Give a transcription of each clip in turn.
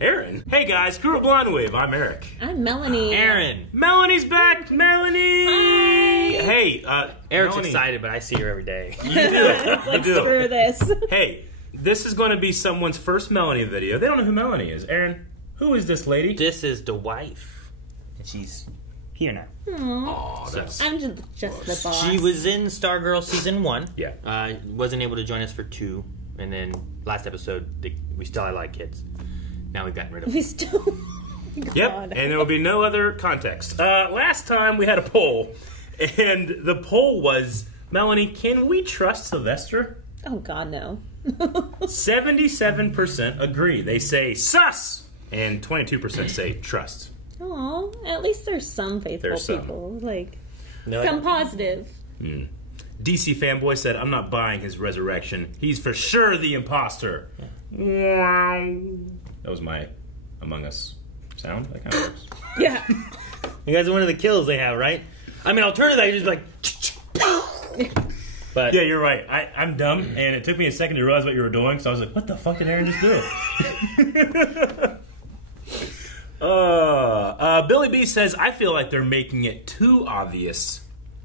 Aaron. Hey guys, Screw a Blonde Wave. I'm Eric. I'm Melanie. Aaron. Melanie's back. Melanie. Hi. Hey, Eric's Melanie. excited, but I see her every day. You do. It's like, You do. screw this. Hey, this is going to be someone's first Melanie video. They don't know who Melanie is. Aaron, who is this lady? This is the wife. And she's here now. Aww. Aw, that's... I'm just the boss. She was in Stargirl season 1. Yeah. Wasn't able to join us for 2. And then last episode, we still had a lot of kids. Now we've gotten rid of them. We still... Yep, God. and there will be no other context. Last time we had a poll, and the poll was, Melanie, can we trust Sylvester? Oh, God, no. 77% agree. They say sus, and 22% say trust. Aw, at least there's some faithful There's some. people. Like, No, some positive. DC Fanboy said, I'm not buying his resurrection. He's for sure the imposter. That was my Among Us sound. That kind of works. Yeah. You guys are one of the kills they have, right? I mean, alternatively, I just like... But Yeah, you're right. I'm dumb, and it took me a second to realize what you were doing, so I was like, what the fuck did Aaron just do? Billy B says, I feel like they're making it too obvious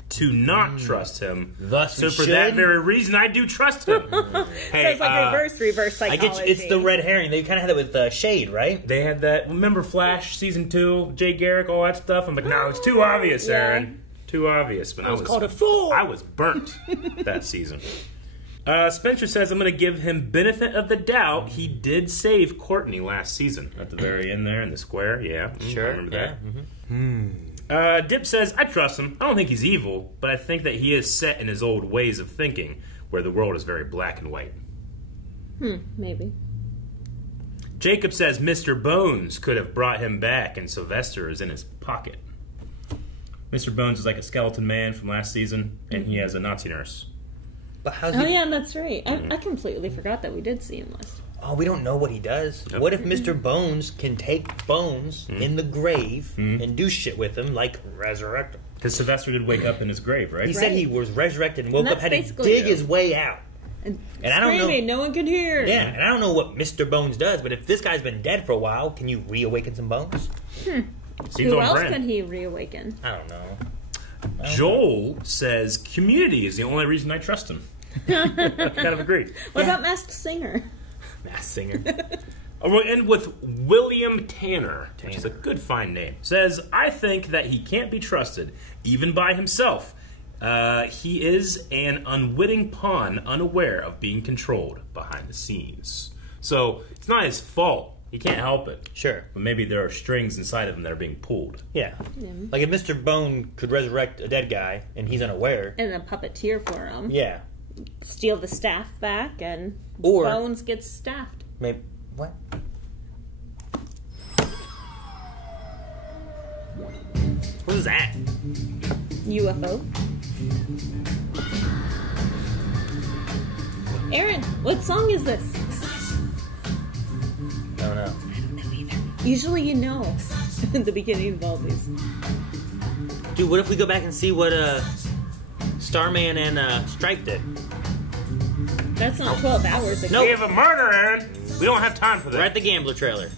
to not trust him. Thus So we for should. that very reason, I do trust him. So Hey, it's like reverse I psychology. get you, it's the red herring. They kind of had it with Shade, right? they had that. Remember Flash season 2, Jay Garrick, all that stuff. I'm like, no, it's too obvious, Yeah. Aaron. Too obvious. But I was called a fool. I was burnt that season. Spencer says, I'm going to give him benefit of the doubt. He did save Courtney last season at the very end there in the square. Yeah, Sure. I remember that. Yeah. Dip says, I trust him. I don't think he's evil, but I think that he is set in his old ways of thinking, where the world is very black and white. Maybe. Jacob says Mr. Bones could have brought him back, and Sylvester is in his pocket. Mr. Bones is like a skeleton man from last season, and he has a Nazi nurse. But how's Oh, he... yeah, that's right. I completely forgot that we did see him last. Oh, we don't know what he does. Yep. What if Mr. Bones can take Bones in the grave and do shit with him, like resurrect him? Because Sylvester did wake up in his grave, right? He said he was resurrected and woke And up, that's had to basically dig it. his way out. And I don't know- screaming, no one could hear. Yeah, and I don't know what Mr. Bones does, but if this guy's been dead for a while, can you reawaken some bones? Seems Who on else brand. can he reawaken? I don't know. Joel says Community is the only reason I trust him. Kind of agree. What about Masked Singer? Mass singer. We'll end with William Tanner, which is a good fine name. Says, I think that he can't be trusted, even by himself. He is an unwitting pawn, unaware of being controlled behind the scenes. So, it's not his fault. He can't help it. Sure. But maybe there are strings inside of him that are being pulled. Yeah. Like if Mr. Bone could resurrect a dead guy and he's unaware. And a puppeteer for him. Yeah. Steal the staff back, and Or- Bones gets staffed. Maybe. What? What is that? UFO. Aaron, what song is this? I don't know. Usually you know in the beginning of all these. Dude, what if we go back and see what Starman and Stripe did? That's not 12 hours ago. Nope. We have a murder, Aaron. We don't have time for that. We're at the Gambler trailer.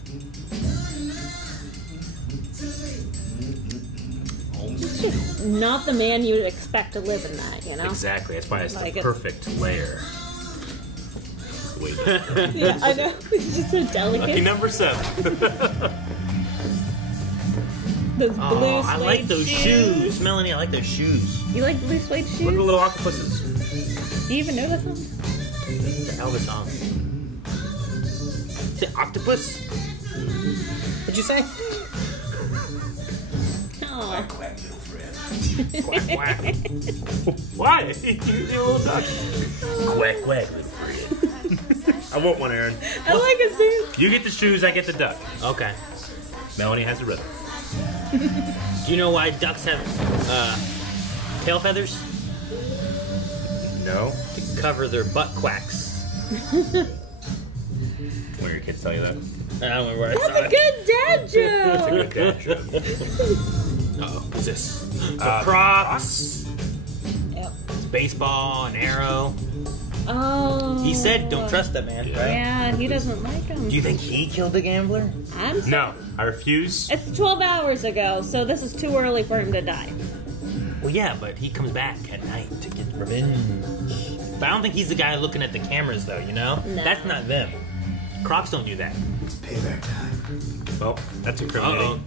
It's just not the man you would expect to live in that, you know? Exactly. That's why it's Like the it- perfect layer. Wait. Yeah, I know. It's just so Lucky delicate. number 7. Those blue Oh, suede I like those shoes. Melanie, I like those shoes. You like blue suede shoes? Look at the little octopuses. Do you even know that song? The Elvis song. The octopus? What'd you say? Oh. Quack, quack. Why? You little duck. Quack, quack, little friend. I want one, Aaron. I like it too. You get the shoes, I get the duck. Okay. Melanie has the rhythm. Do you know why ducks have tail feathers? No? To cover their butt quacks. When your kids tell you that? I don't remember where I That's saw a it. good dad That's a joke. good dad joke. Uh-oh, what's this? Crocs, Yep. baseball, an arrow. Oh. He said, "Don't trust that man." Right? Yeah, he doesn't like him. Do you think he killed the gambler? No, I refuse. It's 12 hours ago, so this is too early for him to die. Well, yeah, but he comes back at night to get revenge. But I don't think he's the guy looking at the cameras, though. You know, No. that's not them. Crocs don't do that. It's payback time. Well, that's incriminating.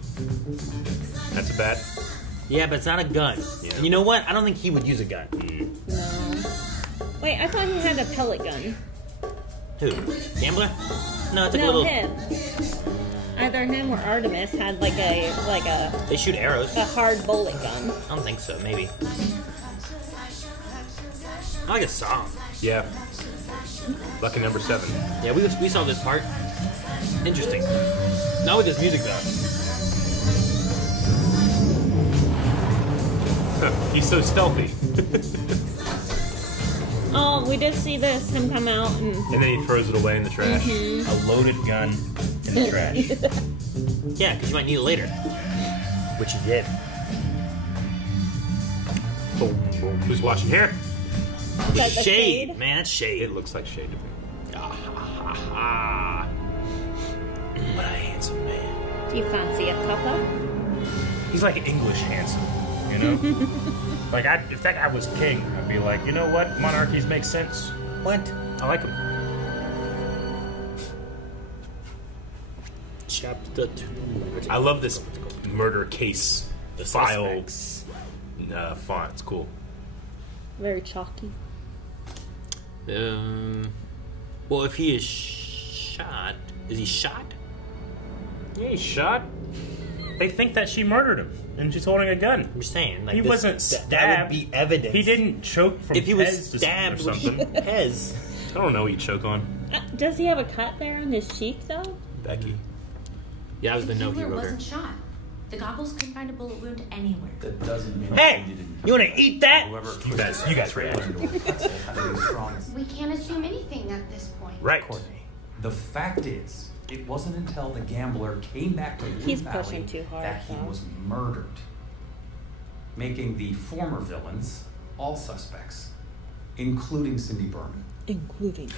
That's a bad. Yeah, but it's not a gun. Yeah. And you know what? I don't think he would use a gun. No. Wait, I thought he had a pellet gun. Who? Gambler? No, it's like a No, little. him. Either him or Artemis had like a They shoot arrows. hard bullet gun. I don't think so. Maybe. I like a song. Yeah. Lucky number 7. Yeah, we saw this part. Interesting. Not with this music though. He's so stealthy. Oh, we did see this, him come out and... And then he throws it away in the trash. Mm-hmm. A loaded gun in the trash. Yeah, because you might need it later. Which he did. Boom, boom. Who's watching here? Is that the Shade, shade? man, that's shade. It looks like shade to me. What a handsome man. Do you fancy a Cuppa? He's like English handsome, you know? Like, if that guy was king, I'd be like, you know what? Monarchies make sense. What? I like him. Chapter 2. I love this murder case The file suspects. font. It's cool. Very chalky. Well, if he is shot, is he shot? Yeah, he's shot. They think that she murdered him, and she's holding a gun. I'm just saying. Like, He this- wasn't stabbed. That would be evidence. He didn't choke from If he was Pez stabbed or with something. Pez. I don't know what you choke on, Does he have a cut there on his cheek, though? Becky. Yeah, that was The the note he killer wrote her. wasn't shot. The goggles couldn't find a bullet wound anywhere. That doesn't mean Hey! he didn't. You wanna eat that? Whoever You guys react. We can't assume anything at this point. Right. Courtney, the fact is, it wasn't until the gambler came back to Blue He's Valley pushing too hard, that he though. was murdered, making the former villains all suspects, including Cindy Berman. Including...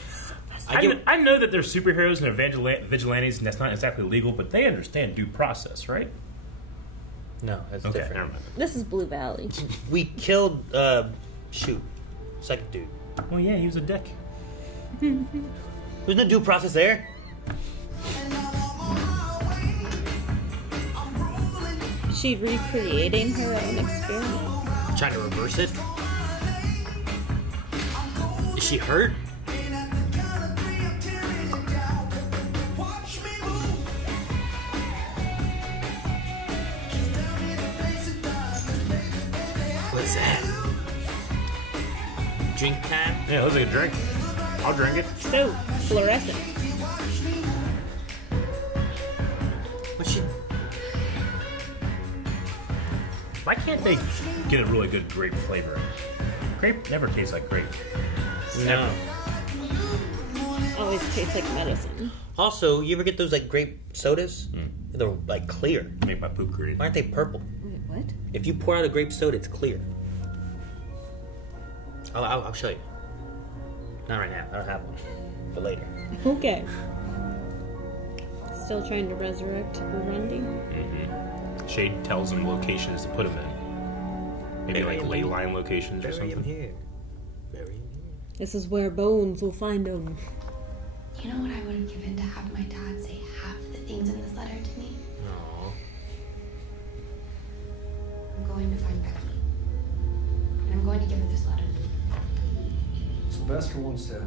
I know that they're superheroes and they're vigilantes, and that's not exactly legal, but they understand due process, right? No, that's Okay, different. never mind. This is Blue Valley. We killed, second dude. Well, yeah, he was a dick. There's no due process there. She recreating her own experiment. Trying to reverse it. Is she hurt? What's that? Drink time? Yeah, looks like a drink. I'll drink it. So, fluorescent. What's she? Why can't they get a really good grape flavor? Grape never tastes like grape. No. Always tastes like medicine. Also, you ever get those like grape sodas? They're like clear. Make my poop green. Why aren't they purple? Wait, what? If you pour out a grape soda, it's clear. I'll show you. Not right now. I don't have one. But later. Okay. Still trying to resurrect Randy? Shade tells them locations to put them in. Maybe like ley line locations or Bury him something. here. Bury him here. This is where Bones will find him. You know what I would have given to have my dad say half the things in this letter to me? Aw. I'm going to find Becky. And I'm going to give her this letter. Sylvester wants to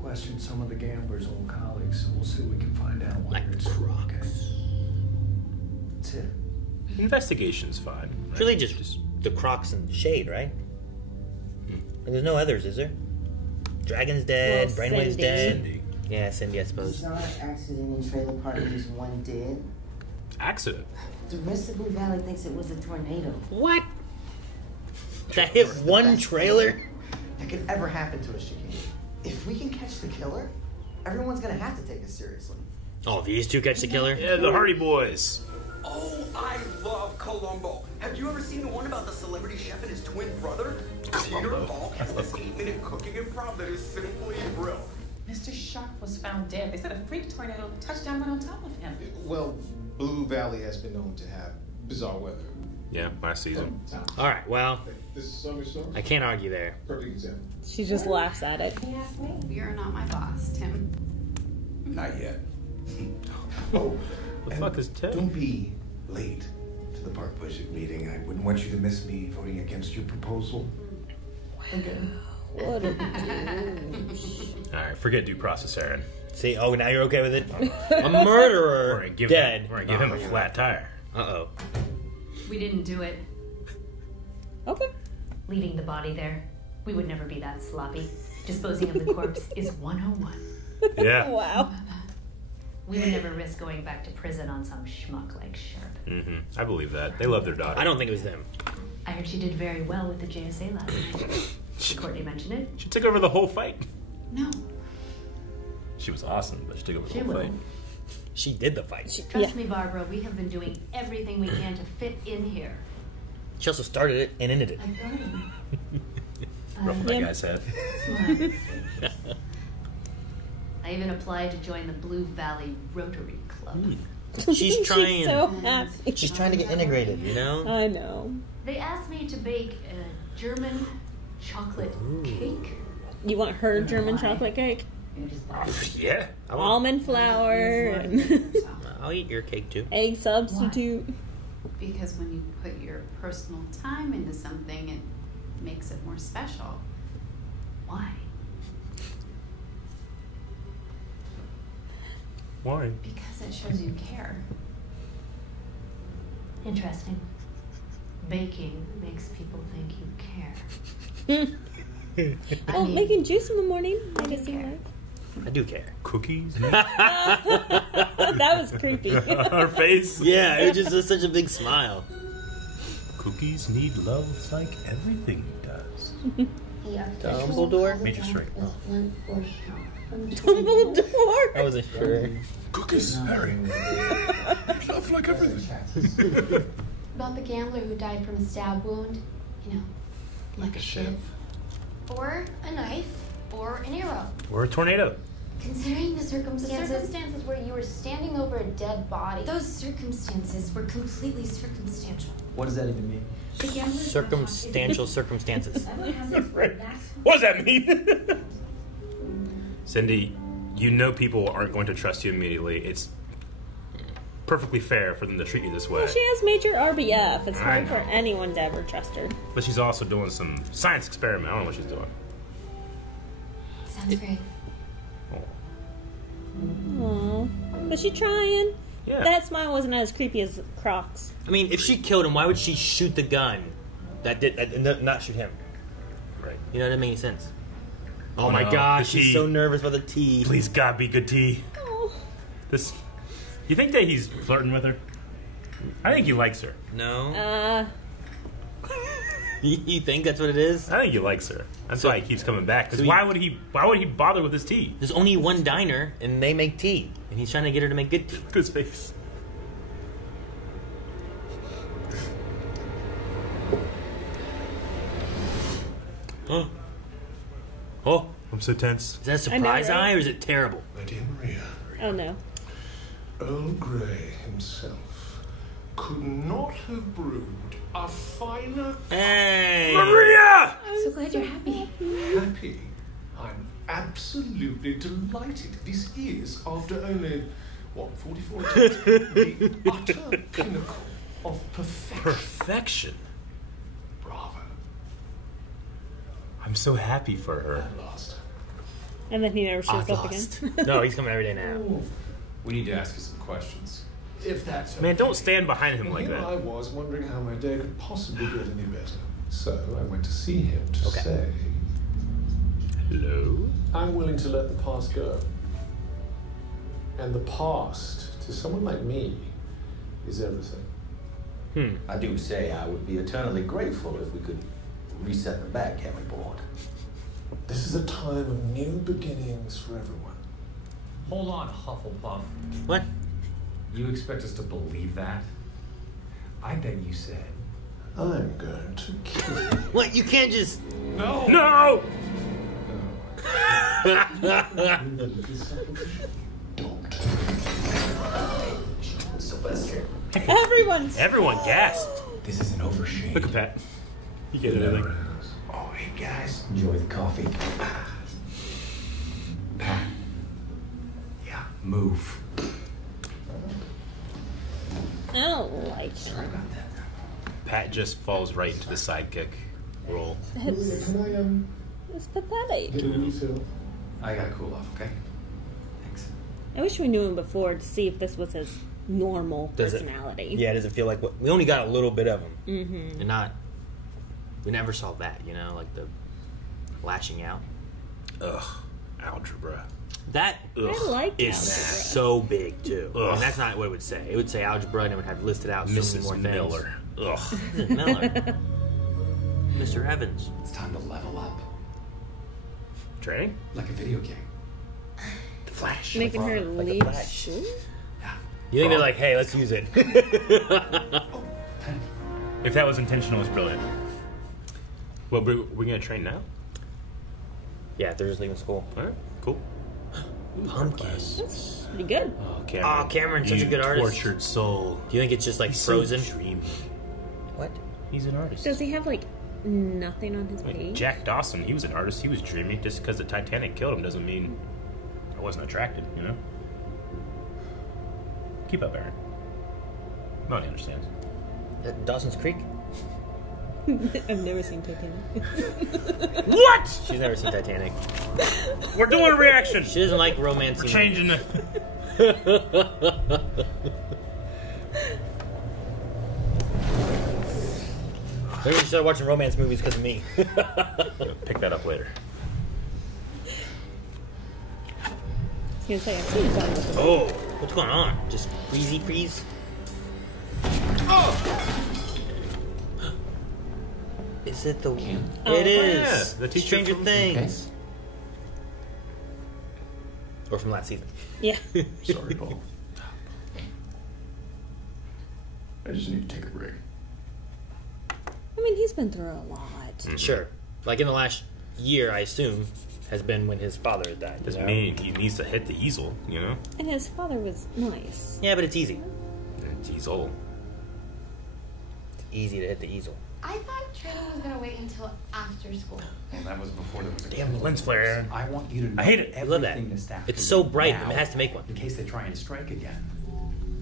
question some of the gamblers' old colleagues, so we'll see what we can find out. Like the Crocs. Okay. That's it. Investigation's fine. It's really just the Crocs and Shade, right? And there's no others, is there? Dragon's dead, Well, Brainwave's Cindy. dead. Cindy. Yeah, Cindy, I suppose. Bizarre accident in trailer park leaves one dead. Accident. The rest of Blue Valley thinks it was a tornado. What? That hit one trailer? That could ever happen to us, Shaquille. If we can catch the killer, everyone's gonna have to take us seriously. Oh, these two catch the killer? Yeah, the Hardy Boys. Oh, I love Columbo. Have you ever seen the one about the celebrity chef and his twin brother? Peter Falk has this 8-minute cooking improv that is simply brilliant. Mr. Sharp was found dead. They said a freak tornado touched down right on top of him. Well, Blue Valley has been known to have bizarre weather. Yeah, last season. All right, well, This is Summer Storm. I can't argue there. Perfect example. She just laughs at it. You're not my boss, Tim. Not yet. Oh, The fuck is Ted? Don't be late to the park budget meeting. I wouldn't want you to miss me voting against your proposal. Okay. What a douche. All right, forget due process, Aaron. See, oh, now you're okay with it? A murderer We're gonna give dead. Him, we're gonna give him a flat tire. Uh-oh. We didn't do it. Okay. Leaving the body there. We would never be that sloppy. Disposing of the corpse is 101. Yeah. Wow. We would never risk going back to prison on some schmuck like Sharp. Mm-hmm. I believe that. They love their daughter. I don't think it was them. I heard she did very well with the JSA last night. Did Courtney mention it? She took over the whole fight. No. She was awesome, but she took over the She whole will. fight. She did the fight. Trust me, Barbara, we have been doing everything we can to fit in here. She also started it and ended it. I've got it. Rough what that guy said. I even applied to join the Blue Valley Rotary Club. She's trying. so happy. She's trying to get integrated, you know? I know. They asked me to bake a German chocolate cake. You want her German chocolate cake? Yeah. Almond flour and I'll eat your cake too. egg substitute. Because when you put your personal time into something, it makes it more special. Why? Why? Because it shows you care. Interesting. Baking makes people think you care. Well, making juice in the morning, I guess you like. I do care. Cookies? That was creepy. Her face? Yeah, it just was such a big smile. Cookies need love like everything does. Dumbledore? Major strike. Dumbledore? I wasn't sure. Cookies, Harry. Love like everything. About the gambler who died from a stab wound, you know, Like a shiv. or a knife, or an arrow. Or a tornado. Considering the circumstances where you were standing over a dead body, those circumstances were completely circumstantial. What does that even mean? The gambler Circumstantial circumstances. Right. What does that mean? Cindy, you know people aren't going to trust you immediately. It's perfectly fair for them to treat you this way. Well, she has major RBF. It's I hard for know. anyone to ever trust her. But she's also doing some science experiment. I don't know what she's doing. Sounds great. Aww. But she trying. Yeah. That smile wasn't as creepy as Croc's. I mean, if she killed him, why would she shoot the gun? That not shoot him. Right. You know, that doesn't make any sense. Oh my no, gosh, the she's tea. so nervous about the tea. Please, God, be good tea. Oh. This. You think that he's flirting with her? I think he likes her. No. You think that's what it is? I think he likes her. That's why he keeps coming back. Because why would he bother with his tea? There's only one diner, and they make tea, and he's trying to get her to make good tea. Look at his face. Oh, I'm so tense. Is that a surprise I know, right? eye, or is it terrible? My dear Maria, Oh no. Earl Grey himself could not have brewed a finer. Hey! Maria! I'm so glad you're happy. Happy. I'm absolutely delighted. This is, after only, 44 attempts, the utter pinnacle of perfection. Perfection. Bravo. I'm so happy for her. At last. And then he never shows up again. No, he's coming every day now. We need to ask you some questions. If that's okay. Man, don't stand behind him like Here that. I was wondering how my day could possibly get any better. So I went to see him to Okay. say, Hello? I'm willing to let the past go. And the past, to someone like me, is everything. I do say I would be eternally grateful if we could reset the backgammon board. This is a time of new beginnings for everyone. Hold on, Hufflepuff. What? You expect us to believe that? I bet you said, I'm going to kill you. What? You can't just. no! No! Sylvester. Everyone gasped. This is an overshade. Look at Pat. You get anything. Oh, hey guys, enjoy the coffee. Pat. Yeah, move. I don't like him. Sorry about that. Pat just falls right into the sidekick role. It's pathetic. I gotta cool off, okay? Thanks. I wish we knew him before to see if this was his normal personality. Yeah, does it feel like we only got a little bit of him? Mm-hmm. And not. We never saw that, you know, like the lashing out. Ugh, algebra. That I like is algebra. so big too. Ugh. And that's not what it would say. It would say algebra, and it would have listed out so many Mrs. more things. Miller. Ugh. Mrs. Miller. Mr. Evans. It's time to level up. Training? Like a video game. The Flash. Making her Like a leave Flash. school? You think they're like, hey, let's use it? If that was intentional, it's brilliant. Well, we're gonna train now? Yeah, they're just leaving school. Alright, cool. Pumpkins. That's pretty good. Oh, Cameron. Oh, Cameron's such a good artist. Tortured soul. Do you think it's just like He's frozen? So dreamy. What? He's an artist. Does he have like nothing on his Like page? Jack Dawson, he was an artist. He was dreamy. Just because the Titanic killed him doesn't mean I wasn't attracted, you know? Keep up, Aaron. Melanie understands. Dawson's Creek? I've never seen Titanic. What? She's never seen Titanic. We're doing a reaction. She doesn't like romance. We're changing the... Maybe she started watching romance movies because of me. Pick that up later. I was gonna say, I've seen John with the Oh, what's going on? Just breezy breeze? Oh! Is it the... Oh, It is! yeah, the teacher Stranger from- Things. Or from last season. Yeah. Sorry, Paul. I just need to take a break. I mean, he's been through a lot. Sure. Like in the last year, I assume, has been when his father has died. Doesn't mean he needs to hit the easel, you know? And his father was nice. Yeah, but it's easy. It's easel. It's easy to hit the easel. I thought training was gonna wait until after school. Well, that was before there was a Damn lens flare, Aaron. I want you to know I hate it. I love that. everything the staff It's can so do bright, now, it has to make one. in case they try and strike again.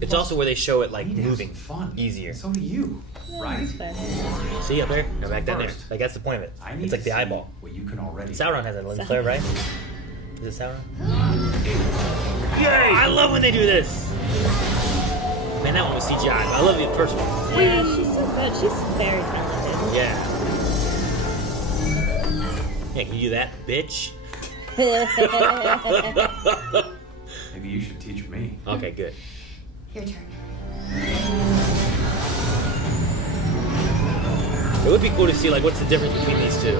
It's also where they show it like We need to have moving some fun. easier. And so do you, right? That's fair. See up there? No, back down there. First, Like that's the point of it. I need It's like to the see eyeball. what you can already. Sauron has a lens flare, right? Is it Sauron? Yay! I love when they do this. Man, that one was CGI. But I love the first one. Yeah, she's so good. She's very talented. Yeah. Yeah, can you do that, bitch? Maybe you should teach me. Okay, good. Your turn. It would be cool to see like what's the difference between these two.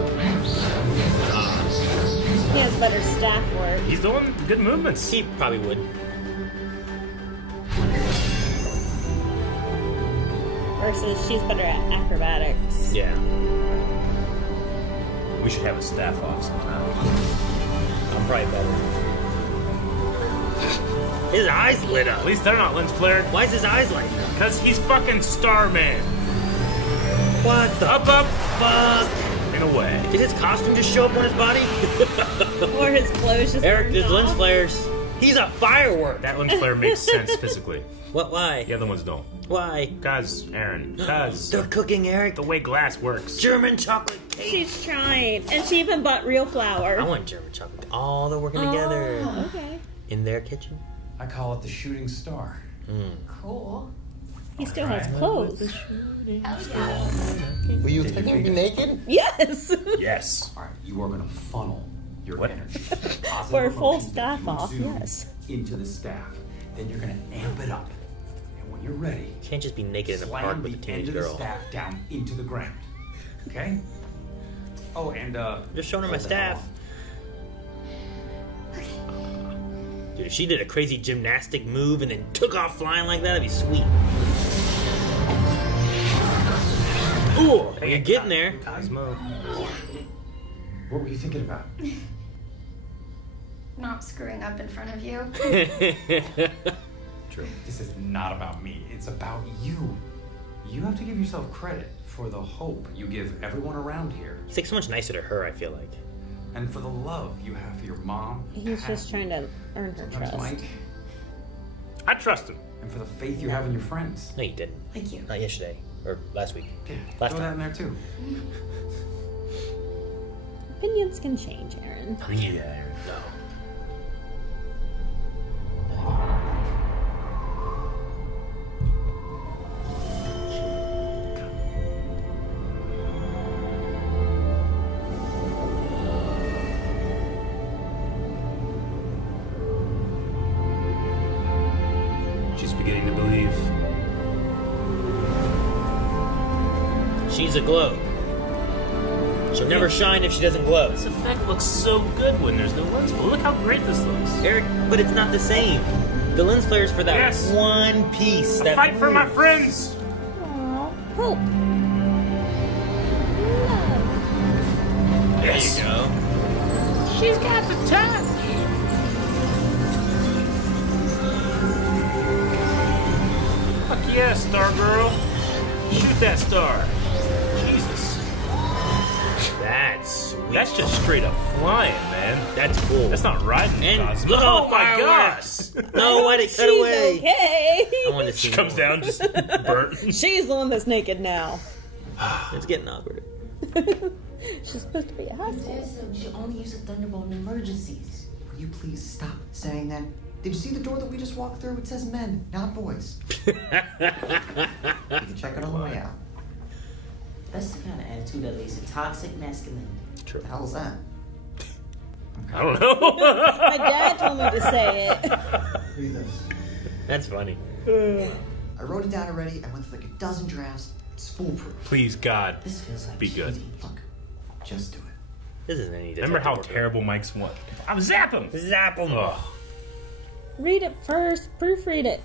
He has better staff work. He's doing good movements. He probably would. Versus she's better at acrobatics. Yeah. We should have a staff off sometime. I'm probably better. His eyes lit up. At least they're not lens flared. Why is his eyes lighting up? Because he's fucking Starman. What the Up, fuck? and away. Did his costume just show up on his body? Or his clothes just Eric, burned there's lens off. flares. He's a firework. That lens flare makes sense physically. What? Why? The other ones don't. Why? Cause, Aaron, cause They're cooking, Eric. the way glass works. German chocolate cake. She's trying. And she even bought real flour. I want German chocolate. Oh, they're working together. Oh, okay. In their kitchen. I call it the shooting star. Cool. He still has clothes. Hell yeah. Will you Did you be feed it? naked? Yes. Yes. All right, you are going to funnel your What? energy. For a full emotions that staff you off, exude yes. Into the staff. Then you're going to amp it up. And when you're ready, You can't just be naked in a slam park with a the teenage end of the girl. staff down into the ground. Okay? Oh, and Just showing her my hold the staff. hell Dude, if she did a crazy gymnastic move and then took off flying like that, that'd be sweet. Ooh, you're getting there. Cosmo. What were you thinking about? Not screwing up in front of you. True. This is not about me. It's about you. You have to give yourself credit for the hope you give everyone around here. He's like so much nicer to her, I feel like. And for the love you have for your mom. He's Pat, just trying to earn her sometimes trust. Mike. I trust him. And for the faith you have in your friends. No, you didn't. Thank you. Not yesterday. Or last week. Yeah, Last throw that time. in there too. Opinions can change, Aaron. Oh, yeah, Aaron. No. She's beginning to believe. She's a glow. She'll never shine if she doesn't glow. This effect looks so good when there's no lens flare. Look how great this looks. Eric, but it's not the same. The lens flare's for that Yes. one piece. A That fight for my friends. Aww. Hope. There you go. She's got the touch. Fuck yeah, Stargirl. Shoot that star. Jesus. That's sweet. That's just straight up flying, man. That's cool. That's not riding. And Cosmo. look at all Oh the my fireworks. gosh. No, what? It cut She's away. okay. I want to see She comes more. down just burnt. She's the one that's naked now. It's getting awkward. She's supposed to be a hostage. You only use a thunderbolt in emergencies. Will you please stop saying that? Did you see the door that we just walked through? It says men, not boys. You can check it on the way out. That's the kind of attitude that leads to toxic masculinity. True. The hell's that? I don't know. My dad told me to say it. Read this. That's funny. I wrote it down already. I went through like a dozen drafts. It's foolproof. Please, God, This feels like be good. cheating. Look, just do it. This isn't any. Remember how terrible Mike's one? I was zap him. Zap him. Ugh. Read it first. Proofread it.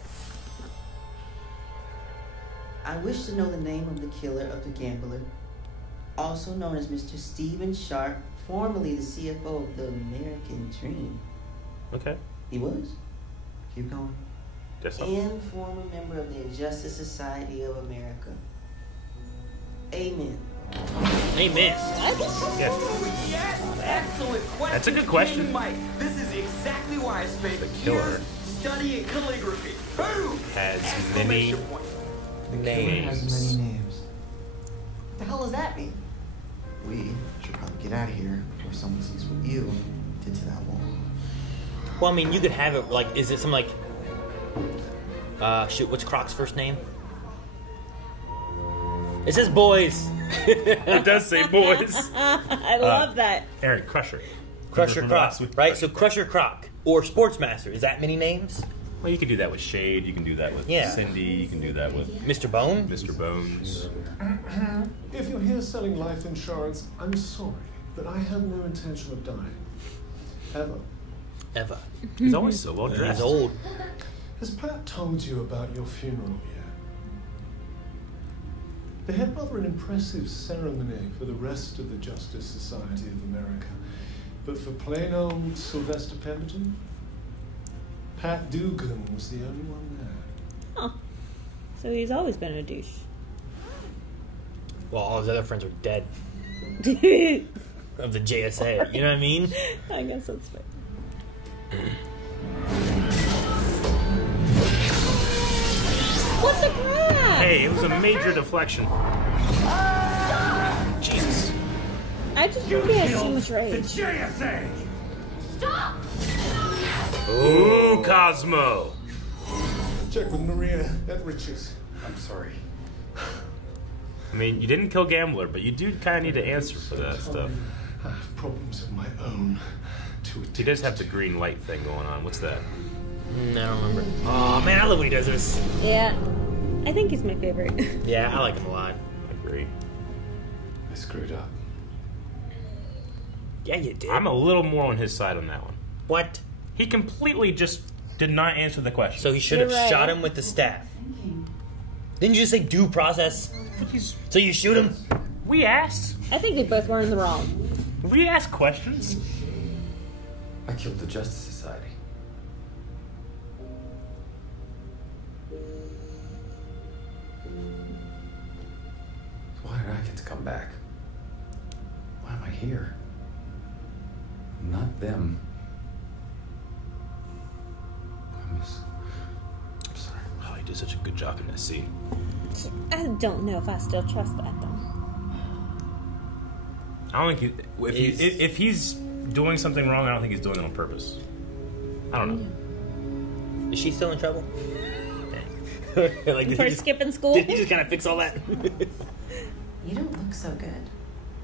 I wish to know the name of the killer of the gambler, also known as Mr. Stephen Sharp, formerly the CFO of the American Dream. Okay. He was? Keep going. Just up. And former member of the Injustice Society of America. Amen. Amen. Yes. Yes! Excellent question. That's a good question. Mike. This is exactly why I spent The killer years studying calligraphy. Boom! has many Exclamation point. The killer has names. many names. What the hell does that mean? We should probably get out of here before someone sees what you did to that wall. Well, I mean, you could have it like. Is it something like? Shoot, what's Croc's first name? It says boys. It does say boys. I love that. Aaron, Crusher. Crusher Remember from Croc, last week? right? So Crusher Croc or Sportsmaster. Is that many names? Well, you can do that with Shade. You can do that with Yeah. Cindy. You can do that with Mr. Bone. Mr. Bones. If you're here selling life insurance, I'm sorry, but I have no intention of dying. Ever. Eva. He's always so well dressed. He's old. Has Pat told you about your funeral yet? They had rather an impressive ceremony for the rest of the Justice Society of America. But for plain old Sylvester Pemberton, Pat Dugan was the only one there. Huh. So he's always been a douche. Well, all his other friends were dead of the JSA. You know what I mean? I guess that's fair. What the crap? Hey, it was a major deflection. Jesus. I just think he has too much rage. JSA! Stop! Ooh, Cosmo. Check with Maria at Rich's. I'm sorry. I mean, you didn't kill Gambler, but you do kind of need to answer for that stuff. I have problems of my own to He does have the green light thing going on. What's that? I don't remember. Oh man, I love when he does this. Yeah. I think he's my favorite. Yeah, I like him a lot. I agree. I screwed up. Yeah, you did. I'm a little more on his side on that one. What? He completely just did not answer the question. So he should have You're right. shot him with the staff. Didn't you just say due process? So you shoot him? We asked. I think they both were in the wrong. We asked questions. I killed the Justice Society. Why did I get to come back? Why am I here? Not them. I'm sorry. Oh, he did such a good job in that scene. I don't know if I still trust that though. I don't think if he's doing something wrong, I don't think he's doing it on purpose. I don't know. Is she still in trouble? For skipping school? Did he just kind of fix all that? You don't look so good.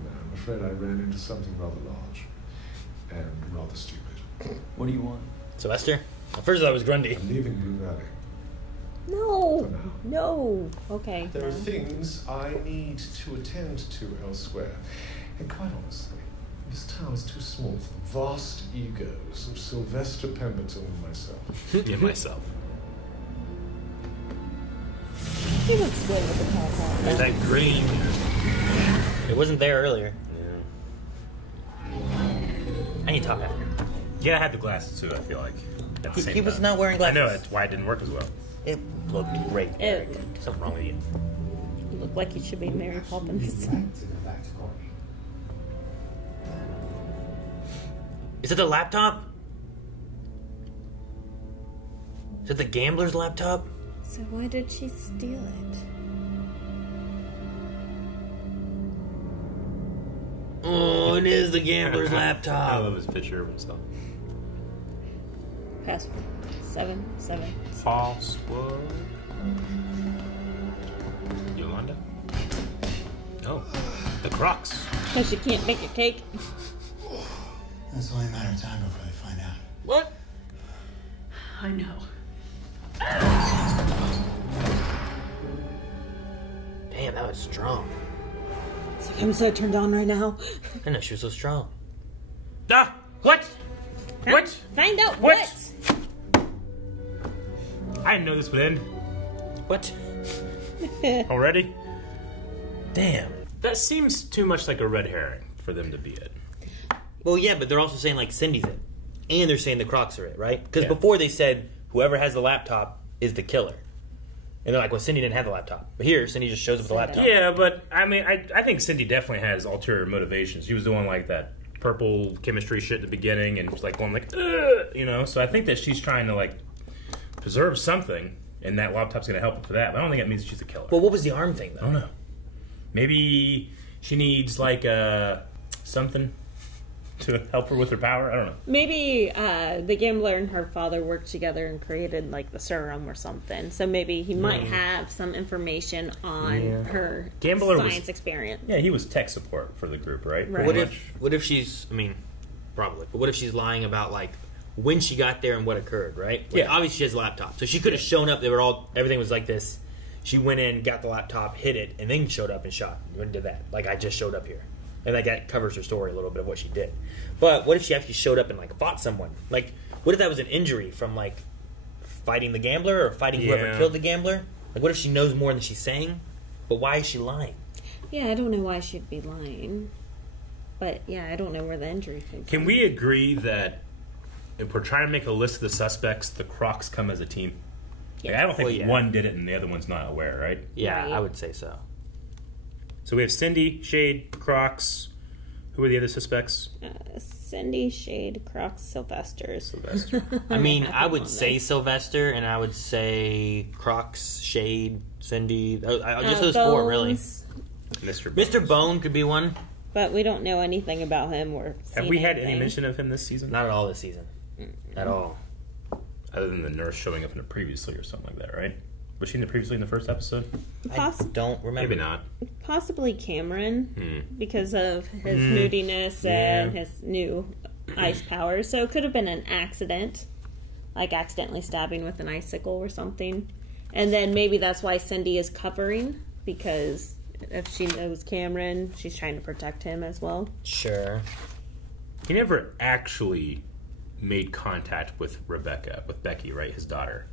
No, I'm afraid I ran into something rather large and rather stupid. What do you want? Sylvester? At first I thought it was Grundy. I'm leaving Blue Valley. No. No. Okay. There are things I need to attend to elsewhere. And quite honestly, this town is too small for the vast egos of Sylvester Pemberton and myself. Yeah, myself. He looks good with the tall hat. That green. It wasn't there earlier. I need to talk after. Yeah, I had the glasses too, I feel like. At the same He was time. not wearing glasses. I know, that's why it didn't work as well. It looked great. It Something wrong with you. looked like he should be Mary Poppins. Is it the laptop? Is it the gambler's laptop? So why did she steal it? Oh, it is the gambler's laptop. I love his picture of himself. Password 777. False. Whoa. Yolanda? Oh, the Crocs. Because she can't make a cake. It's only a matter of time before they find out. What? I know. Damn, that was strong. It's like I'm so turned on right now. I didn't know she was so strong. Ah! What? What? Find out what? I didn't know this would end. What? Already? Damn. That seems too much like a red herring for them to be it. Well, yeah, but they're also saying, like, Cindy's it. And they're saying the Crocs are it, right? Because Yeah. before they said whoever has the laptop is the killer. And they're like, well, Cindy didn't have the laptop. But here, Cindy just shows up with the laptop. Yeah, but I mean, I think Cindy definitely has ulterior motivations. She was doing like that purple chemistry shit at the beginning and was like going like, ugh, you know. So I think that she's trying to like preserve something, and that laptop's going to help her for that. But I don't think that means she's a killer. Well, what was the arm thing, though? I don't know. Maybe she needs like something to help her with her power. I don't know. Maybe the gambler and her father worked together and created like the serum or something. So maybe he might have some information on her science experiment. Yeah, he was tech support for the group, right? Right. What if she's, I mean, probably, but what if she's lying about, like, when she got there and what occurred, right? Like, Yeah. obviously she has a laptop. So she could have shown up, everything was like this. She went in, got the laptop, hid it, and then showed up and shot. When did that? Like, I just showed up here. And like that covers her story a little bit of what she did. But what if she actually showed up and like fought someone? Like, what if that was an injury from like fighting the gambler or fighting whoever killed the gambler? Like, what if she knows more than she's saying? But why is she lying? Yeah, I don't know why she'd be lying. But yeah, I don't know where the injury came from. Can we agree that if we're trying to make a list of the suspects, the Crocs come as a team? Yes. Like, I don't think Well, yeah. one did it and the other one's not aware, right? Yeah, Right. I would say so. So we have Cindy, Shade, Crocs. Who are the other suspects? Cindy, Shade, Crocs, Sylvester. I mean, I would say Sylvester, and I would say Crocs, Shade, Cindy. Just those four, really. Mr. Bone could be one. But we don't know anything about him or Have seen we had any anything. mention of him this season? Not at all this season. At all. Other than the nurse showing up in it previously or something like that, right? Was she in the previously in the first episode? I don't remember. Maybe not. Possibly Cameron, because of his moodiness and his new ice powers. So it could have been an accident, like accidentally stabbing with an icicle or something. And then maybe that's why Cindy is covering, because if she knows Cameron, she's trying to protect him as well. Sure. He never actually made contact with Becky, right? His daughter.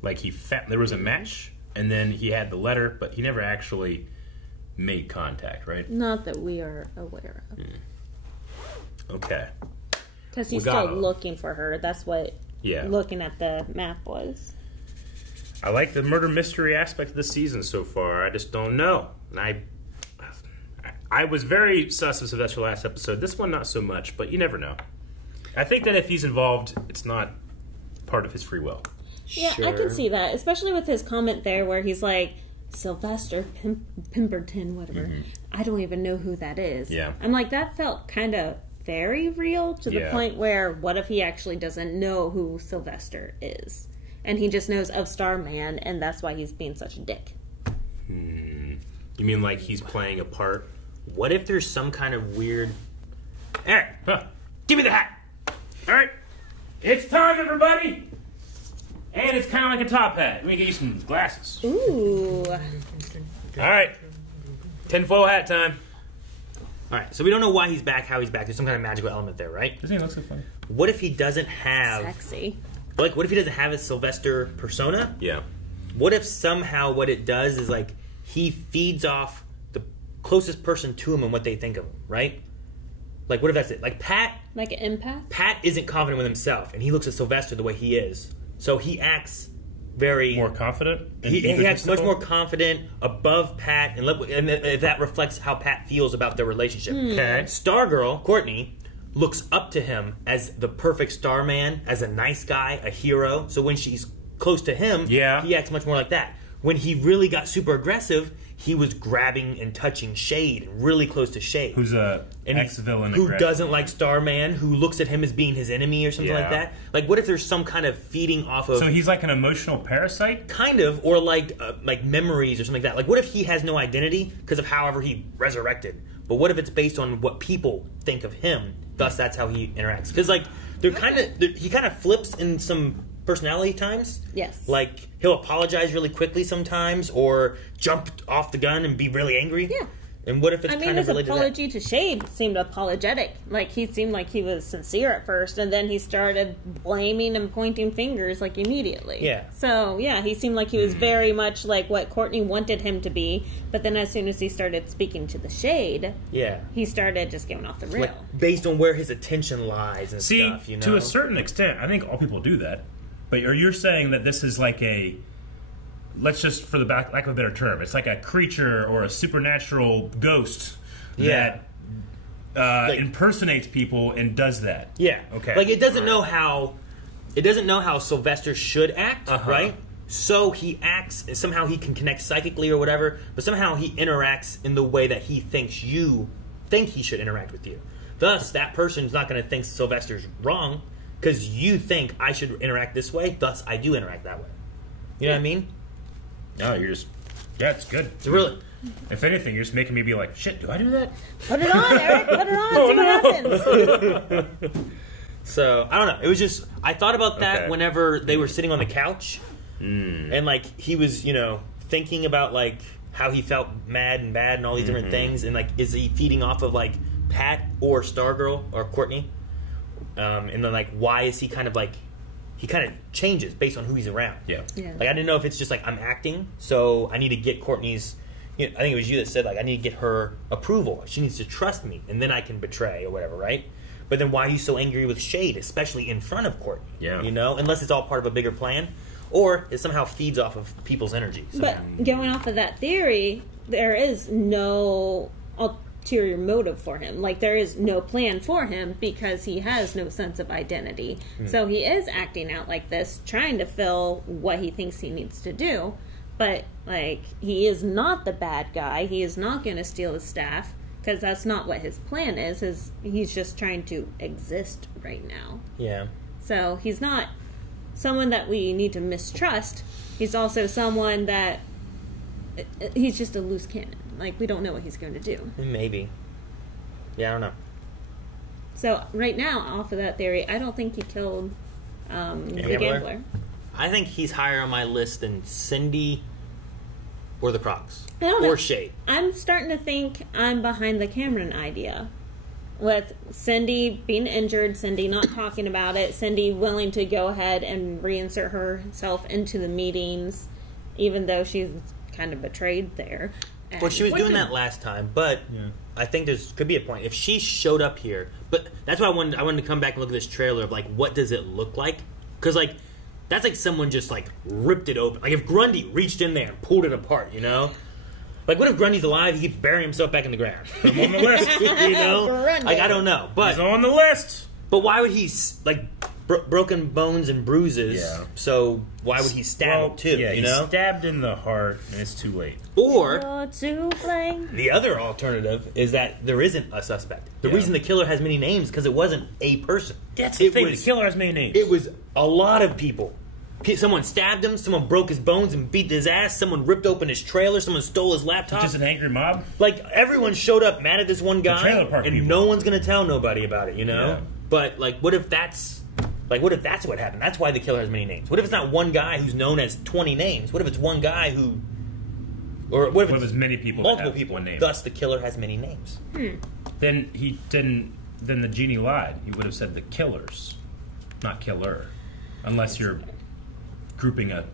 Like there was a match, and then he had the letter, but he never actually made contact, right? Not that we are aware of. Okay. Because he's still looking for her. That's what looking at the map was. I like the murder mystery aspect of the season so far. I just don't know. And I was very sus of Sylvester last episode. This one, not so much, but you never know. I think that if he's involved, it's not part of his free will. Yeah, I can see that, especially with his comment there where he's like, Sylvester Pemberton, whatever. I don't even know who that is. Yeah. I'm like, that felt kind of very real to the point where what if he actually doesn't know who Sylvester is? And he just knows of Starman, and that's why he's being such a dick. You mean like he's playing a part? What if there's some kind of weird... Hey, give me the hat! All right, it's time, everybody! And it's kind of like a top hat. Let me get you some glasses. Ooh. All right, tinfoil hat time. All right, so we don't know why he's back, how he's back. There's some kind of magical element there, right? Doesn't he look so funny? What if he doesn't have... Sexy. Like, what if he doesn't have a Sylvester persona? Yeah. What if somehow what it does is, like, he feeds off the closest person to him and what they think of him, right? Like, what if that's it? Like, Pat... Like an empath? Pat isn't confident with himself, and he looks at Sylvester the way he is. So he acts very... More confident? He acts much more confident, above Pat, and if that reflects how Pat feels about their relationship. Okay. Stargirl, Courtney, looks up to him as the perfect Starman, as a nice guy, a hero. So when she's close to him, he acts much more like that. When he really got super aggressive, he was grabbing and touching Shade, really close to Shade. Who's a ex-villain. Who doesn't like Starman, who looks at him as being his enemy or something like that. Like, what if there's some kind of feeding off of... So he's like an emotional parasite? Kind of, or like memories or something like that. Like, what if he has no identity because of however he resurrected? But what if it's based on what people think of him? Thus, that's how he interacts. Because, like, he kind of flips in some personality times. Yes. Like, he'll apologize really quickly sometimes, or jump off the gun and be really angry. Yeah. And what if it's kind of his related to that? apology to Shade seemed apologetic. Like, he seemed like he was sincere at first, and then he started blaming and pointing fingers, like, immediately. Yeah. So, yeah, he seemed like he was very much like what Courtney wanted him to be, but then as soon as he started speaking to the Shade, he started just going off the rail. Like, based on where his attention lies and stuff, you know? To a certain extent, I think all people do that. But you're saying that this is like a... Let's just, for the lack of a better term, it's like a creature or a supernatural ghost that impersonates people and does that. Yeah. Okay. Like, it doesn't know how Sylvester should act, right? So he acts, somehow he can connect psychically or whatever, but somehow he interacts in the way that he thinks you think he should interact with you. Thus, that person's not going to think Sylvester's wrong because you think I should interact this way, thus I do interact that way. You know what I mean? No, you're just... Yeah, it's good. It's really... If anything, you're just making me be like, shit, do I do that? Put it on, Eric! Put it on! See what happens! So, I don't know. It was just... I thought about that whenever they were sitting on the couch. And, like, he was, you know, thinking about, like, how he felt mad and bad and all these different things. And, like, is he feeding off of, like, Pat or Stargirl or Courtney? And then, like, why is he kind of, like... He kind of changes based on who he's around. Yeah. Like, I didn't know if it's just like, I'm acting, so I need to get Courtney's... You know, I think it was you that said, like, I need to get her approval. She needs to trust me, and then I can betray or whatever, right? But then why are you so angry with Shade, especially in front of Courtney? Yeah. You know? Unless it's all part of a bigger plan. Or it somehow feeds off of people's energy. But going off of that theory, there is no ulterior motive for him. Like, there is no plan for him because he has no sense of identity. So he is acting out like this, trying to fill what he thinks he needs to do. But, like, he is not the bad guy. He is not going to steal his staff because that's not what his plan is. He's just trying to exist right now. Yeah. So he's not someone that we need to mistrust. He's also someone that he's just a loose cannon. Like, we don't know what he's going to do. Maybe. Yeah, I don't know. So, right now, off of that theory, I don't think he killed the gambler. I think he's higher on my list than Cindy or the Crocs. I don't know. Or Shade. I'm starting to think I'm behind the Cameron idea. With Cindy being injured, Cindy not talking about it, Cindy willing to go ahead and reinsert herself into the meetings, even though she's kind of betrayed there. Well, she was doing that last time, but I think there's could be a point if she showed up here. But that's why I wanted to come back and look at this trailer of like what does it look like? Because like that's like someone just like ripped it open. Like if Grundy reached in there and pulled it apart, you know. Like, what if Grundy's alive? He keeps burying himself back in the ground. I'm on the list, you know. Like, I don't know, but he's on the list. But why would he like broken bones and bruises? Yeah. So why would he stab him too? Yeah, you know, he's stabbed in the heart, and it's too late. Or the other alternative is that there isn't a suspect. The reason the killer has many names because it wasn't a person. That's the thing. The killer has many names. It was a lot of people. Someone stabbed him, someone broke his bones and beat his ass, someone ripped open his trailer, someone stole his laptop. Just an angry mob? Like, everyone showed up mad at this one guy, and no one's going to tell nobody about it, you know? Yeah. But, like, what if that's what happened? That's why the killer has many names. What if it's not one guy who's known as 20 names? What if it's one guy who... Or what if it's many people multiple people, one name? Thus, the killer has many names. Then he didn't... Then the genie lied. He would have said the killers, not killer. Unless you're... grouping up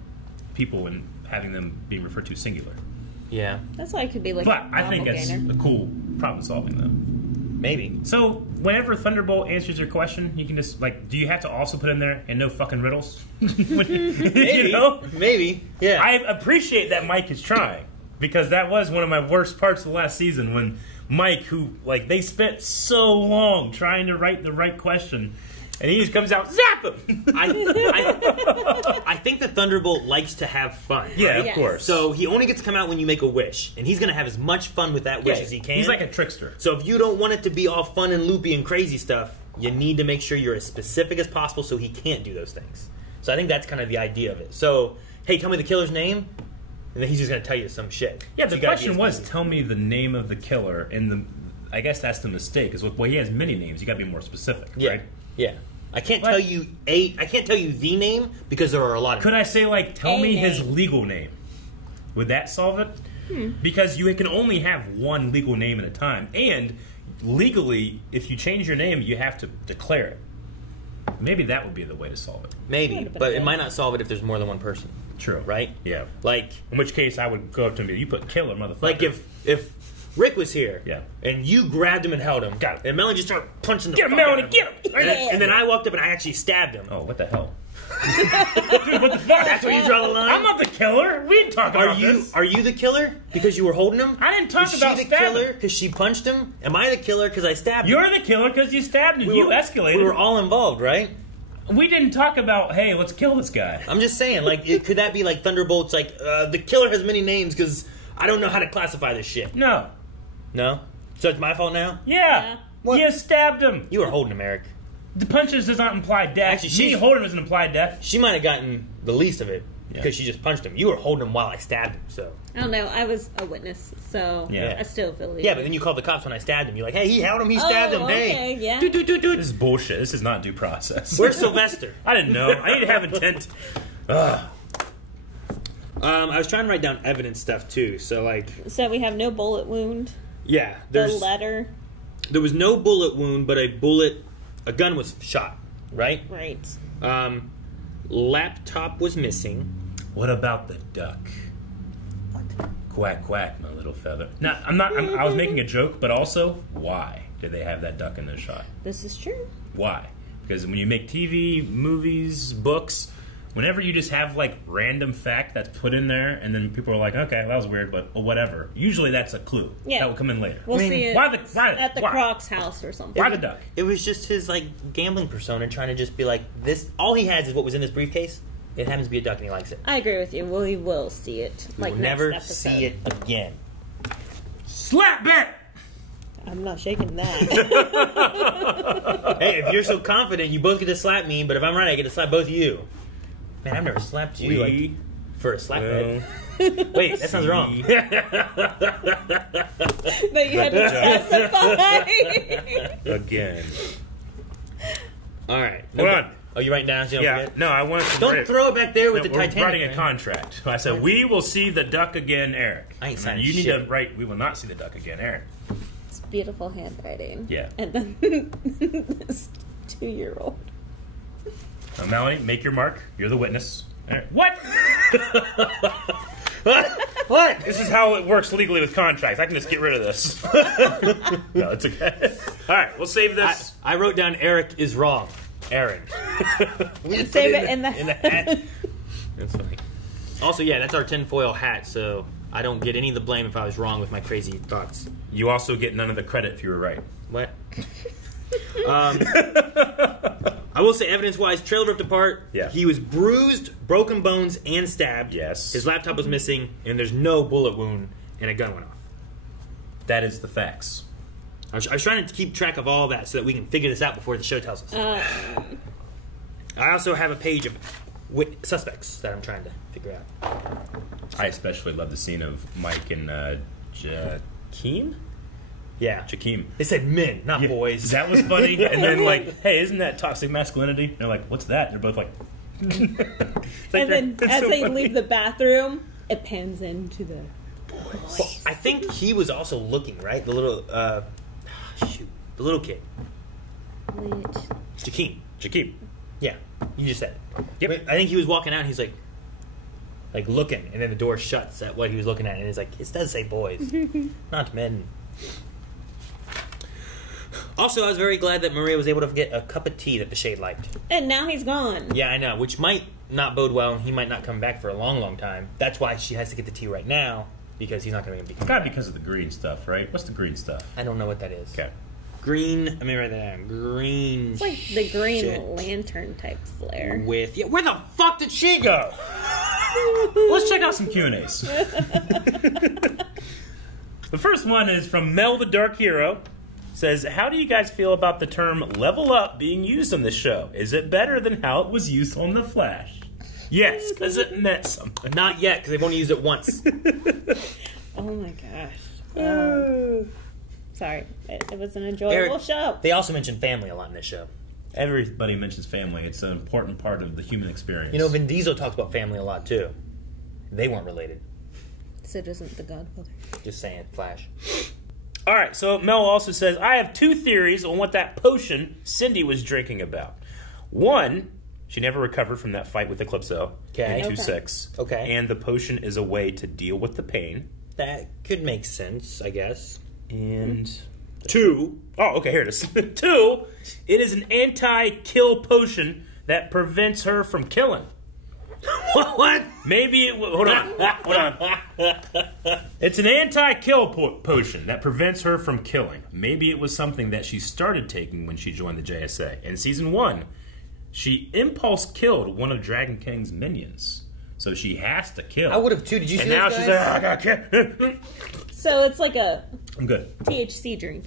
people and having them being referred to singular. Yeah. That's why it could be like but I think it's a cool problem solving though. Maybe. So whenever Thunderbolt answers your question, you can just like, do you have to also put in there and no fucking riddles? Maybe. You know? Maybe. Yeah. I appreciate that Mike is trying because that was one of my worst parts of the last season when Mike, who like they spent so long trying to write the right question. And he just comes out, zap him! I think the Thunderbolt likes to have fun. Yeah, of course. So he only gets to come out when you make a wish. And he's going to have as much fun with that wish as he can. He's like a trickster. So if you don't want it to be all fun and loopy and crazy stuff, you need to make sure you're as specific as possible so he can't do those things. So I think that's kind of the idea of it. So, hey, tell me the killer's name. And then he's just going to tell you some shit. Yeah, the question was, tell me the name of the killer. And I guess that's the mistake. Is well, he has many names. You got to be more specific, right? Yeah. I can't tell you the name because there are a lot of Could names. I say, like, tell me his legal name? Would that solve it? Because you can only have one legal name at a time. And legally, if you change your name, you have to declare it. Maybe that would be the way to solve it. Maybe, but it might not solve it if there's more than one person. True. Right? Yeah. Like, in which case, I would go up to him and be, you put killer, motherfucker. Like, if Rick was here, yeah, and you grabbed him and held him, got it, and Melanie just started punching the fuck out of him. Get him! And then I walked up and I actually stabbed him. Oh, what the hell? Dude, what the fuck? That's where you draw the line? I'm not the killer. We didn't talk about this. Are you the killer because you were holding him? I didn't talk about stabbing. Is she the killer because she punched him? Am I the killer because I stabbed him? You're the killer because you stabbed him. You escalated. We were all involved, right? We didn't talk about, hey, let's kill this guy. I'm just saying, like, could that be like Thunderbolt's like, the killer has many names because I don't know how to classify this shit? No. No? So it's my fault now? Yeah. What? You stabbed him. You were holding him, Eric. The punches does not imply death. Actually, me holding him doesn't imply death. She might have gotten the least of it because she just punched him. You were holding him while I stabbed him, so. I don't know. I was a witness, so I still feel Yeah, but then you called the cops when I stabbed him. You're like, hey, he held him, he stabbed him. Okay, hey. yeah. This is bullshit. This is not due process. Where's Sylvester? I didn't know. I need to have intent. I was trying to write down evidence stuff, too, so like. So we have no bullet wound. Yeah. The letter. There was no bullet wound, but a gun was shot, right? Right. Laptop was missing. What about the duck? Quack, quack, my little feather. Now, I was making a joke, but also, why did they have that duck in their shot? This is true. Why? Because when you make TV, movies, books, whenever you just have, like, random fact that's put in there, and then people are like, okay, that was weird, but whatever. Usually that's a clue. Yeah. That will come in later. We'll see it at the why? Croc's house or something. Why the duck? It was just his, like, gambling persona trying to just be like, this. All he has is what was in this briefcase. It happens to be a duck and he likes it. I agree with you. We will see it. We will never see it again. Slap bet! I'm not shaking that. Hey, if you're so confident, you both get to slap me, but if I'm right, I get to slap both of you. Man, I've never slapped you like, for a slap bet. Wait, that sounds wrong. But you had to specify. Again. All right. Hold on. Oh, you writing down so you don't forget? No, I want to. Don't throw it back there with the Titanic. We're writing a contract. I said, we will see the duck again, Eric. I ain't signing You need shit. to write, we will not see the duck again, Eric. It's beautiful handwriting. Yeah. And then this 2-year-old. Melanie, make your mark. You're the witness. Right. What? What? This is how it works legally with contracts. I can just get rid of this. No, it's okay. All right, we'll save this. I wrote down Eric is wrong. Aaron. We just Save put it in the hat. That's funny. Also, yeah, that's our tinfoil hat, so I don't get any of the blame if I was wrong with my crazy thoughts. You also get none of the credit if you were right. What? I will say, evidence-wise, trailer ripped apart. Yeah. He was bruised, broken bones, and stabbed. Yes. His laptop was missing, and there's no bullet wound, and a gun went off. That is the facts. I was trying to keep track of all that so that we can figure this out before the show tells us. I also have a page of suspects that I'm trying to figure out. I especially love the scene of Mike and Jakeem? Yeah. Jakeem. They said men, not boys. That was funny. And then, like, hey, isn't that toxic masculinity? And they're like, what's that? And they're both like... And then as so they funny. leave the bathroom, it pans into the boys. Well, I think he was also looking, right? The little, the little kid. Which? Jakeem. Yeah, you just said it. Yep. I think he was walking out and he's like looking, and then the door shuts at what he was looking at, and he's like, it does say boys, not men. Also, I was very glad that Maria was able to get a cup of tea that the Shade liked. And now he's gone. Yeah, I know, which might not bode well, and he might not come back for a long, long time. That's why she has to get the tea right now, because he's not going to be. It's got to be because of the green stuff, right? What's the green stuff? I don't know what that is. Okay. Green, let me write that down. Green. It's like the Green shit. Lantern type flare. With, yeah, where the fuck did she go? Let's check out some Q&As. The first one is from Mel the Dark Hero. Says, how do you guys feel about the term level up being used on this show? Is it better than how it was used on The Flash? Yes, because it meant something. Not yet, because they've only used it once. Oh my gosh. Sorry, it was an enjoyable show. They also mention family a lot in this show. Everybody mentions family. It's an important part of the human experience. You know, Vin Diesel talks about family a lot, too. They weren't related. So doesn't the Godfather. Just saying, Flash. All right, so Mel also says, I have two theories on what that potion Cindy was drinking about. One, she never recovered from that fight with Eclipso in 2-6. Okay. And the potion is a way to deal with the pain. That could make sense, I guess. And two, here it is. Two, it is an anti-kill potion that prevents her from killing. What? Maybe it... Hold on. It's an anti-kill potion that prevents her from killing. Maybe it was something that she started taking when she joined the JSA. In Season 1, she impulse killed one of Dragon King's minions. So she has to kill. I would have too. Did you see that? And now she's like, I gotta kill. So it's like a I'm good. THC drink.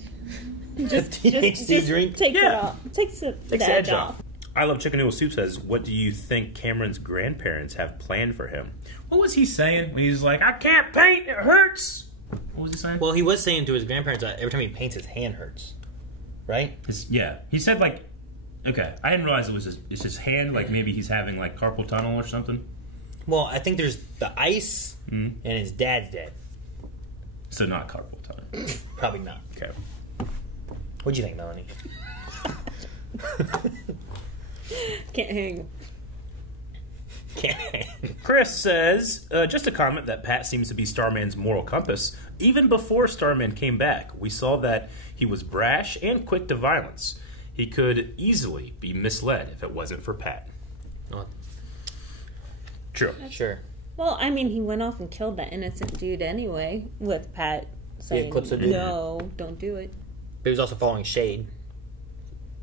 Just drink? Takes it off. Takes the edge off. I Love Chicken Noodle Soup says, what do you think Cameron's grandparents have planned for him? What was he saying when he's like, I can't paint, it hurts? What was he saying? Well, he was saying to his grandparents that every time he paints, his hand hurts. Right? Yeah. He said, like, okay, I didn't realize it's his hand, like maybe he's having, like, carpal tunnel or something. Well, I think there's the ice, and his dad's dead. So not carpal tunnel. Probably not. Okay. What'd you think, Melanie? Can't hang. Chris says, just a comment that Pat seems to be Starman's moral compass. Even before Starman came back, we saw that he was brash and quick to violence. He could easily be misled if it wasn't for Pat. True. Sure. Well, I mean, he went off and killed that innocent dude anyway, with Pat saying, no, don't do it. But he was also following Shade,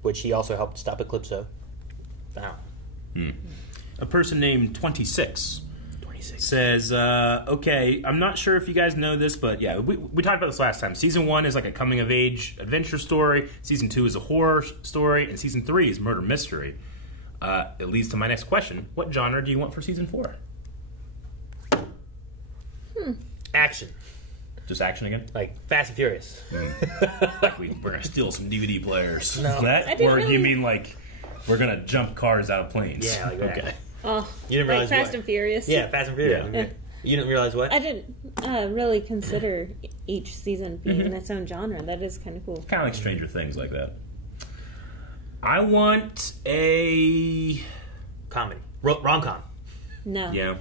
which he also helped stop Eclipso. Wow. A person named 26 says, okay, I'm not sure if you guys know this, but yeah, we talked about this last time. Season 1 is like a coming-of-age adventure story. Season 2 is a horror story. And Season 3 is murder mystery. It leads to my next question. What genre do you want for Season 4? Action. Just action again? Like Fast and Furious. Like we're going to steal some DVD players. No. That? Or you mean like we're going to jump cars out of planes? Yeah, like that. Okay. Oh, you didn't realize Fast what? and Furious. Yeah, Fast and Furious. Yeah. You didn't realize what? I didn't really consider each season being its own genre. That is kind of cool. Kind of like Stranger Things like that. I want a... comedy. Rom-com. No. Yeah.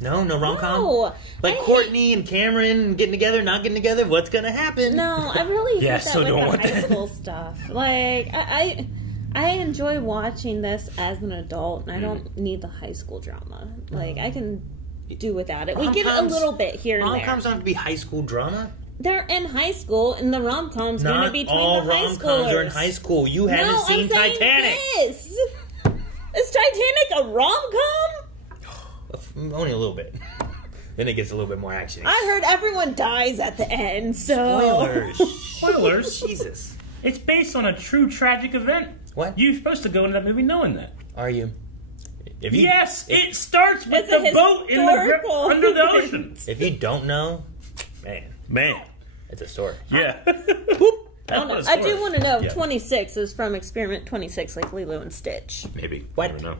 No rom-com? No. Like Courtney and Cameron getting together, not getting together? What's gonna happen? No, I really hate Yeah, that so with don't the want high that. school stuff. Like, I enjoy watching this as an adult, and I don't need the high school drama. Like, I can do without it. We get it a little bit here and there. Rom-coms don't have to be high school drama. They're in high school, and the rom-com's going to be between all the high rom-coms schoolers. are in high school. You haven't seen I'm saying Titanic. This. Is Titanic a rom-com? Only a little bit. Then it gets a little bit more action. I heard everyone dies at the end, so... Spoilers. Jesus. It's based on a true tragic event. What? You're supposed to go into that movie knowing that. Are you? Yes, it starts with the boat in the under the ocean. If you don't know, man, it's a story. Yeah. I do want to know if Yeah. 26 is from Experiment 26, like Lilo and Stitch. Maybe. What? I don't know.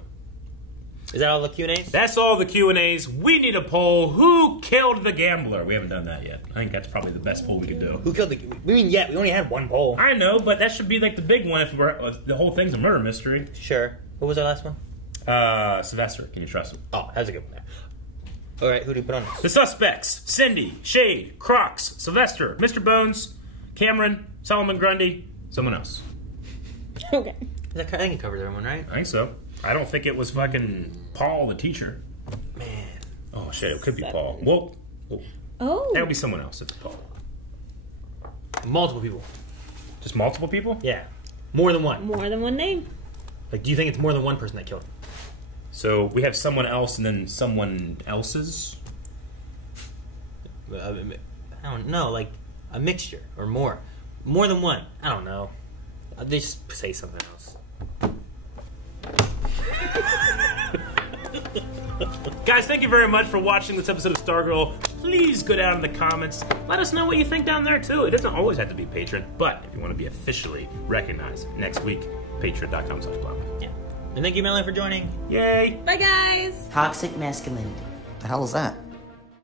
Is that all the Q&As? That's all the Q&As. We need a poll. Who killed the gambler? We haven't done that yet. I think that's probably the best poll we could do. Who killed the... We mean, yeah, we only had one poll. I know, but that should be like the big one if the whole thing's a murder mystery. Sure. What was our last one? Sylvester. Can you trust him? Oh, that's a good one. All right, who do you put on this? The suspects: Cindy, Shade, Crocs, Sylvester, Mr. Bones, Cameron, Solomon Grundy, someone else. Okay. I think it covers everyone, right? I think so. I don't think it was fucking Paul, the teacher. Man. Oh, shit, it could be Paul. Well, Oh. that would be someone else if it's Paul. Multiple people. Just multiple people? Yeah. More than one. More than one name. Like, do you think it's more than one person that killed him? So we have someone else and then someone else's? I don't know, like a mixture or more. More than one. I don't know. They just say something else. Guys, thank you very much for watching this episode of Stargirl. Please go down in the comments. Let us know what you think down there, too. It doesn't always have to be Patreon, but if you want to be officially recognized next week, patreon.com/blog. Yeah. And thank you, Melanie, for joining. Yay. Bye, guys. Toxic masculinity. The hell is that?